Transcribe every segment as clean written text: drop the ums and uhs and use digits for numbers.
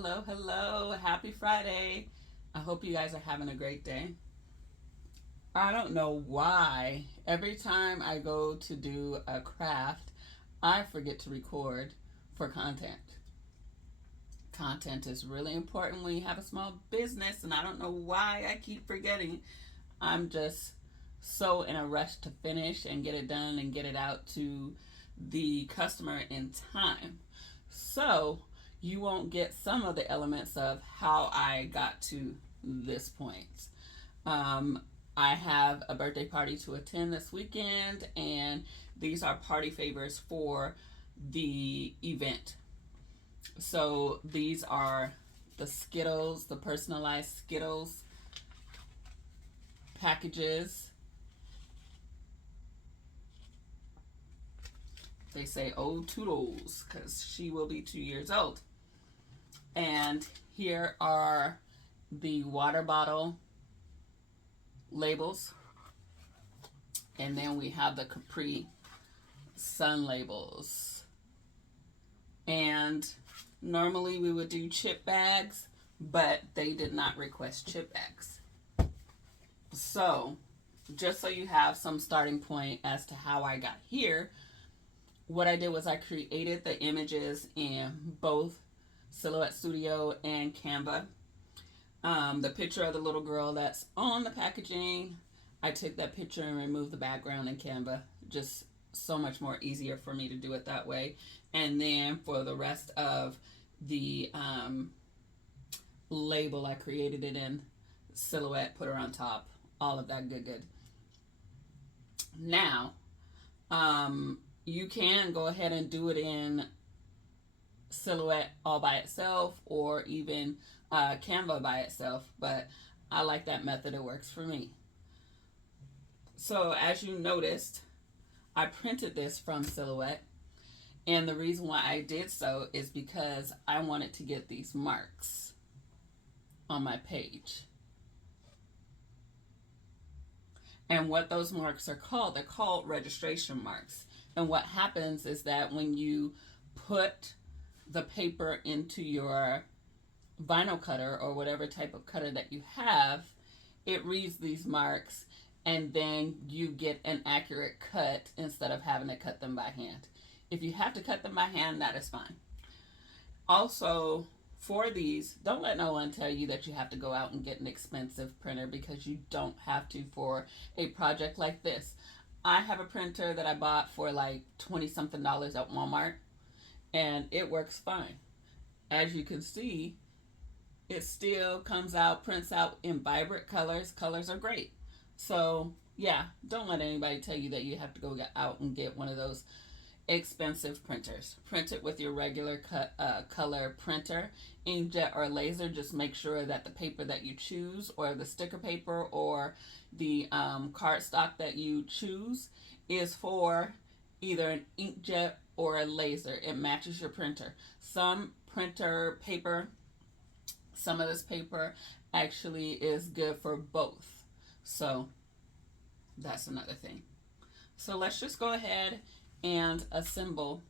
hello, hello. Happy Friday. I hope you guys are having a great day. I don't know why every time I go to do a craft, I forget to record for content. Content is really important when you have a small business, and I don't know why I keep forgetting. I'm just so in a rush to finish and get it done and get it out to the customer in time. So you won't get some of the elements of how I got to this point. Um, I have a birthday party to attend this weekend, and these are party favors for the event. So these are the Skittles, the personalized Skittles packages. They say "Old Toodles" because she will be 2 years old. And here are the water bottle labels. And then we have the Capri Sun labels. And normally we would do chip bags, but they did not request chip bags. So, just so you have some starting point as to how I got here, what I did was I created the images in both Silhouette Studio and Canva. The picture of the little girl that's on the packaging, I took that picture and removed the background in Canva. Just so much more easier for me to do it that way. And then for the rest of the label, I created it in Silhouette, put her on top, all of that good. Now, you can go ahead and do it in Silhouette all by itself, or even Canva by itself, but I like that method. It works for me. So as you noticed, I printed this from Silhouette, and the reason why I did so is because I wanted to get these marks on my page. And what those marks are called, they're called registration marks. And what happens is that when you put the paper into your vinyl cutter or whatever type of cutter that you have, it reads these marks, and then you get an accurate cut instead of having to cut them by hand. If you have to cut them by hand, that is fine. Also, for these, don't let no one tell you that you have to go out and get an expensive printer, because you don't have to for a project like this. I have a printer that I bought for like 20 something dollars at Walmart, and it works fine. As you can see, it still comes out, prints out in vibrant colors. Colors are great. So yeah, don't let anybody tell you that you have to go out and get one of those expensive printers. Print it with your regular color printer, inkjet or laser. Just make sure that the paper that you choose, or the sticker paper, or the cardstock that you choose, is for either an inkjet or a laser. It matches your printer. Some printer paper, some of this paper actually is good for both. So that's another thing. So let's just go ahead and assemble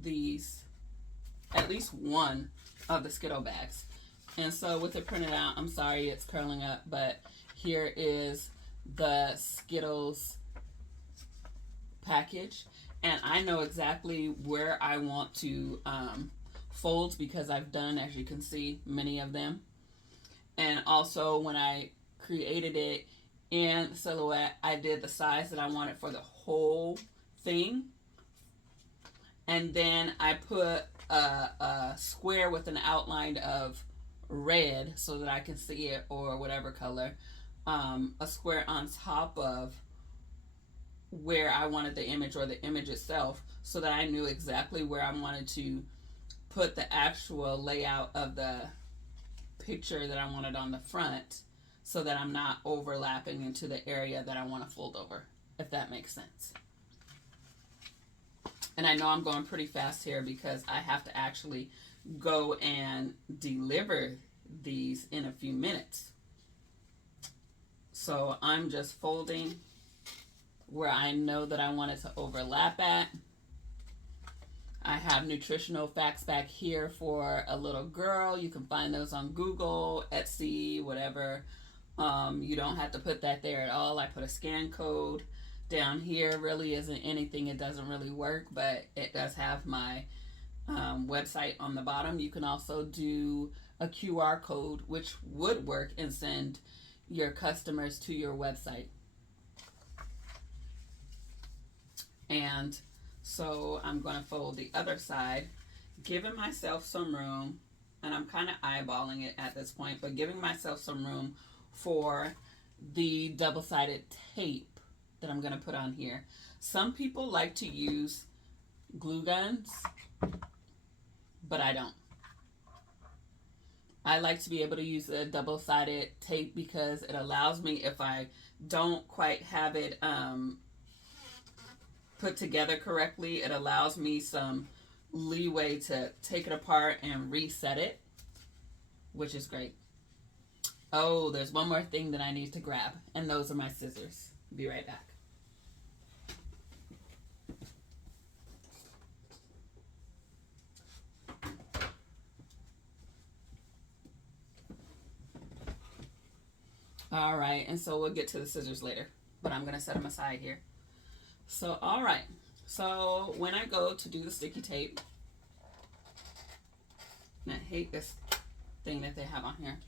these, at least one of the Skittle bags. And so with it printed out, I'm sorry it's curling up, but here is the Skittles package. And I know exactly where I want to fold, because I've done, as you can see, many of them. And also when I created it in Silhouette, I did the size that I wanted for the whole thing. And then I put a square with an outline of red so that I can see it, or whatever color, a square on top of where I wanted the image, or the image itself, so that I knew exactly where I wanted to put the actual layout of the picture that I wanted on the front, so that I'm not overlapping into the area that I want to fold over, if that makes sense. And I know I'm going pretty fast here because I have to actually go and deliver these in a few minutes. So I'm just folding where I know that I want it to overlap at. I have nutritional facts back here for a little girl. You can find those on Google, Etsy, whatever. You don't have to put that there at all. I put a scan code down here. Really isn't anything. It doesn't really work, but it does have my website on the bottom. You can also do a QR code, which would work and send your customers to your website. And so I'm going to fold the other side, giving myself some room, and I'm kind of eyeballing it at this point, but giving myself some room for the double-sided tape that I'm going to put on here. Some people like to use glue guns, but I don't. I like to be able to use a double-sided tape because it allows me, if I don't quite have it put together correctly, it allows me some leeway to take it apart and reset it, which is great. Oh, there's one more thing that I need to grab, and those are my scissors. Be right back. All right, and so we'll get to the scissors later, but I'm going to set them aside here. So, all right. So, when I go to do the sticky tape, and I hate this thing that they have on here.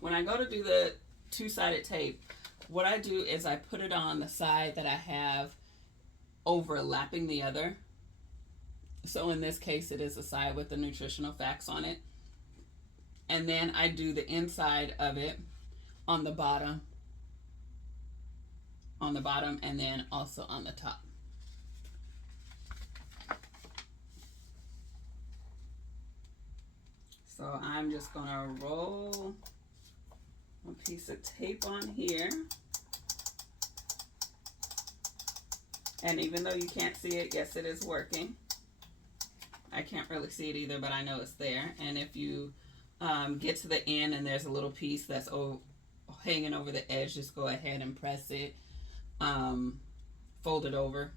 When I go to do the two-sided tape, what I do is I put it on the side that I have overlapping the other. So, in this case, it is the side with the nutritional facts on it. And then I do the inside of it on the bottom, and then also on the top. So I'm just gonna roll a piece of tape on here. And even though you can't see it, yes, it is working. I can't really see it either, but I know it's there. And if you get to the end and there's a little piece that's hanging over the edge, just go ahead and press it, fold it over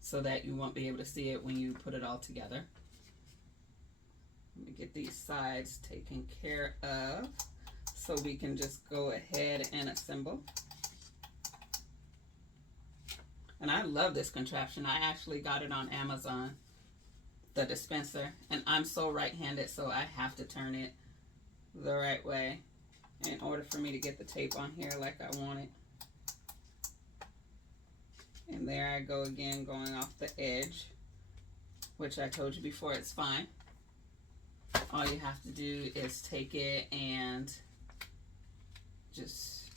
so that you won't be able to see it when you put it all together. Let me get these sides taken care of so we can just go ahead and assemble. And I love this contraption. I actually got it on Amazon, the dispenser, and I'm so right-handed, so I have to turn it the right way in order for me to get the tape on here like I want it. And there I go again, going off the edge, which I told you before, it's fine. All you have to do is take it and just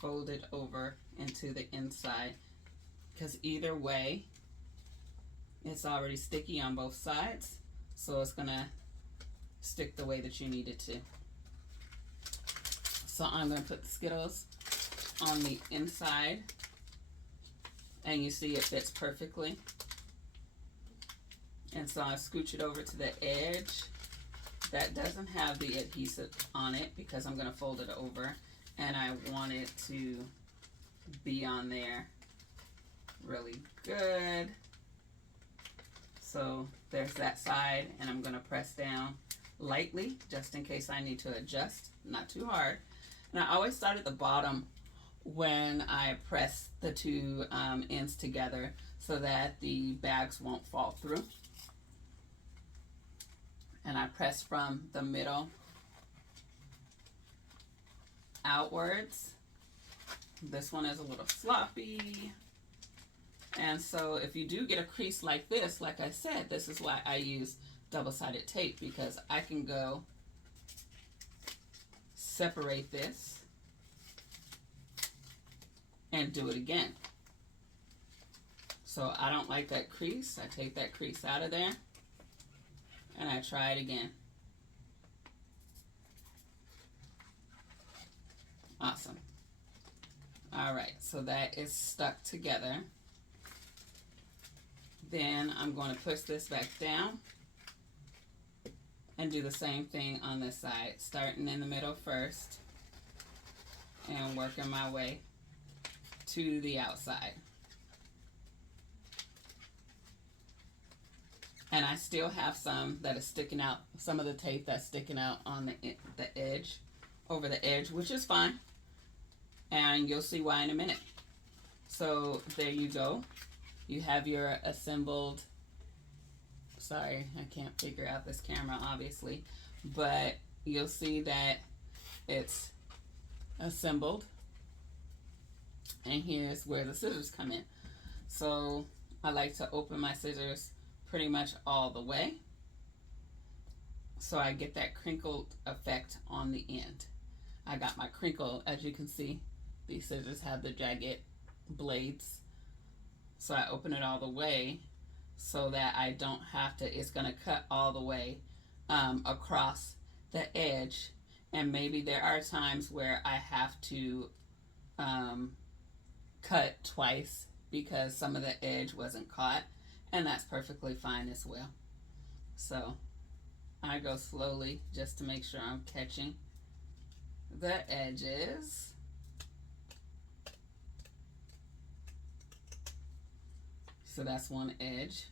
fold it over into the inside, because either way it's already sticky on both sides, so it's gonna stick the way that you need it to. So I'm gonna put the Skittles on the inside, and you see it fits perfectly. And so I scooch it over to the edge that doesn't have the adhesive on it, because I'm going to fold it over and I want it to be on there really good. So there's that side, and I'm going to press down lightly just in case I need to adjust, not too hard. And I always start at the bottom when I press the two ends together so that the bags won't fall through. And I press from the middle outwards. This one is a little sloppy. And so if you do get a crease like this, like I said, this is why I use double-sided tape, because I can go separate this and do it again. So I don't like that crease. I take that crease out of there and I try it again. Awesome. All right, so that is stuck together. Then I'm going to push this back down and do the same thing on this side, starting in the middle first and working my way to the outside. And I still have some that is sticking out, some of the tape that's sticking out on the edge, over the edge, which is fine. And you'll see why in a minute. So there you go. You have your assembled, sorry, I can't figure out this camera obviously, but you'll see that it's assembled. And here's where the scissors come in. So I like to open my scissors pretty much all the way, so I get that crinkled effect on the end. I got my crinkle, as you can see, these scissors have the jagged blades. So I open it all the way so that I don't have to, it's gonna cut all the way across the edge. And maybe there are times where I have to cut twice because some of the edge wasn't caught, and that's perfectly fine as well. So I go slowly just to make sure I'm catching the edges. So that's one edge.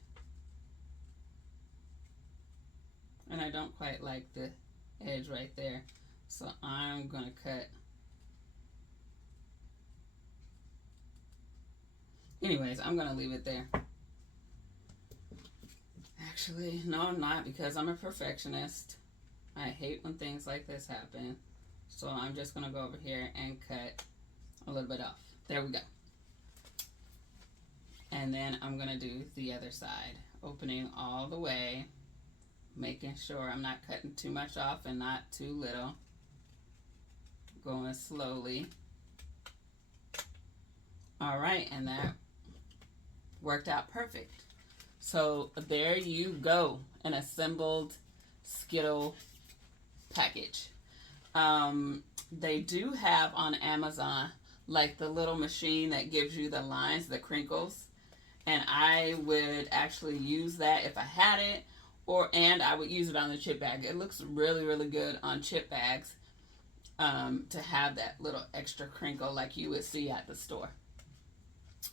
And I don't quite like the edge right there, so I'm gonna cut. Anyways, I'm gonna leave it there. Actually, no, I'm not, because I'm a perfectionist. I hate when things like this happen. So I'm just gonna go over here and cut a little bit off. There we go. And then I'm gonna do the other side, opening all the way, making sure I'm not cutting too much off and not too little. Going slowly. All right, and that worked out perfect. So there you go, an assembled Skittle package. They do have on Amazon like the little machine that gives you the lines, the crinkles, and I would actually use that if I had it, and I would use it on the chip bag. It looks really, really good on chip bags, to have that little extra crinkle like you would see at the store.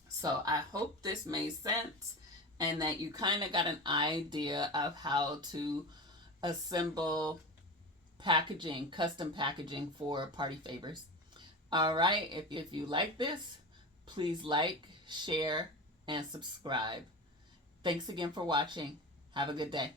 So I hope this made sense and that you kind of got an idea of how to assemble packaging, custom packaging for party favors. All right, if you like this, please like, share, and subscribe. Thanks again for watching. Have a good day.